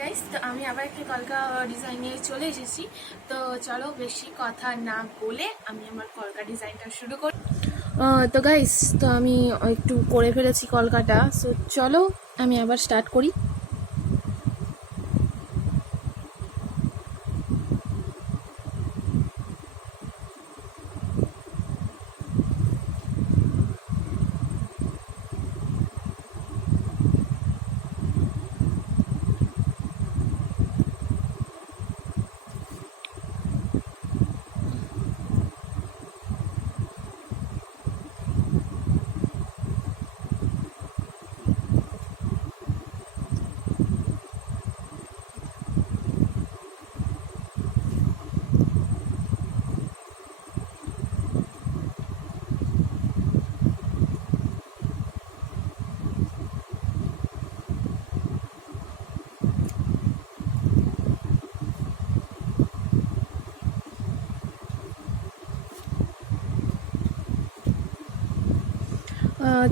Guys, তো আমি আবার একটি কলকা ডিজাইন নিয়ে চলে এসেছি। তো চলো বেশি কথা না বলে আমি আমার কলকা ডিজাইনটা শুরু করি। তো গাইস, তো আমি একটু করে ফেলেছি কলকাটা। সো চলো আমি আবার স্টার্ট করি।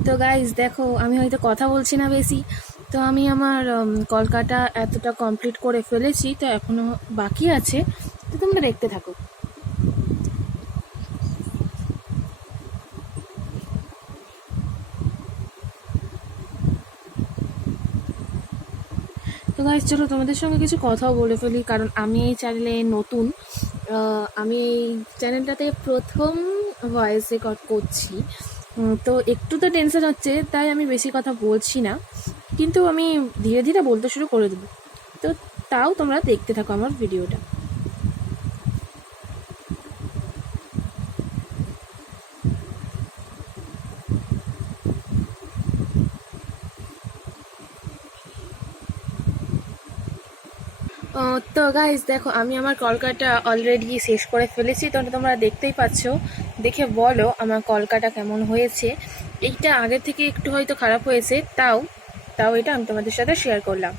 তো গাইস দেখো, আমি হয়তো কথা বলছি না বেশি। তো আমি আমার কলকাটা এতটা কমপ্লিট করে ফেলেছি, তো এখনো বাকি আছে। তো তোমরা দেখতে থাকো। তো গাইস চলো তোমাদের সঙ্গে কিছু কথাও বলে ফেলি, কারণ আমি এই চ্যানেলে নতুন। আমি এই চ্যানেলটাতে প্রথম ভয়েস রেকর্ড করছি। তো একটু তো টেনশন হচ্ছে, তাই আমি বেশি কথা বলছি না, কিন্তু আমি ধীরে ধীরে বলতে শুরু করে দেবো। তো তাও তোমরা দেখতে থাকো আমার ভিডিওটা। তো গাইস দেখো, আমি আমার কলকাটা অলরেডি শেষ করে ফেলেছি। তো তোমরা দেখতেই পাচ্ছ, দেখে বলো আমার কলকাটা কেমন হয়েছে। এইটা আগের থেকে একটু হয়তো খারাপ হয়েছে, তাও তাও এটা আমি তোমাদের সাথে শেয়ার করলাম।